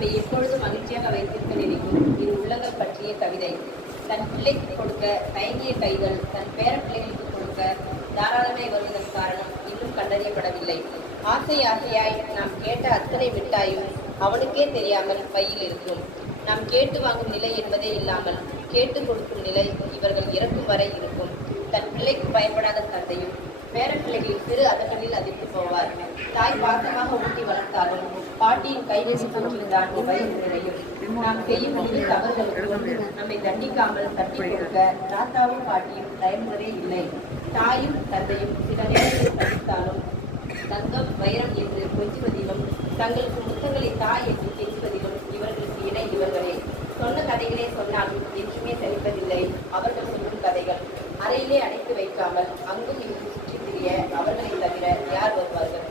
நம்மை எப்பொழுதும் மகிழ்ச்சியாக வைத்திருக்க நினைக்கும் என் உள்ளங்கள் பற்றிய கவிதை. தன் பிள்ளைக்கு கொடுக்க தயங்கிய கைகள் தன் பேர பிள்ளைகளுக்கு கொடுக்க தாராளமாய் வருவதன் காரணம் இன்னும் கண்டறியப்படவில்லை. ஆசை ஆசையாய் நாம் கேட்ட அத்தனை மிட்டாயும் அவனுக்கே தெரியாமல் பையில் இருக்கும். நாம் கேட்டு வாங்கும் நிலை என்பதே இல்லாமல் கேட்டு கொடுக்கும் நிலை இவர்கள் இறக்கும் வரை இருக்கும். தன் பிள்ளைக்கு பயப்படாத தந்தையும் பேர பிள்ளைகளின் சிறு அதகளில் அதிர்ந்து போவார். தாய் பாசமாக ஊட்டி வளர்த்தாலும் பாட்டியின் கைவசி தூக்கில்தான் வயது நிறையும். நாம் செய்யும் சிறு தவறுகளுக்கும் நம்மை தண்டிக்காமல் தட்டி கொடுக்க தாத்தாவும் பாட்டியும் தயங்குவதே இல்லை. தாயும் தந்தையும் சில நேரத்தில் தடுத்தாலும் தங்கம் வைரம் என்று கொஞ்சுவதிலும் தங்களுக்கு முத்தங்களை தாய் என்று கெஞ்சுவதிலும் இவர்களுக்கு இணை இவர்களே. சொன்ன கதைகளே சொன்னாலும் என்றுமே சலிப்பதில்லை அவர்கள் சொல்லும் கதைகள். அறையிலே அடைத்து வைக்காமல் அங்கும் இங்கும் சுற்றி திரிய அவர்களை தவிர யார் வருவார்கள்?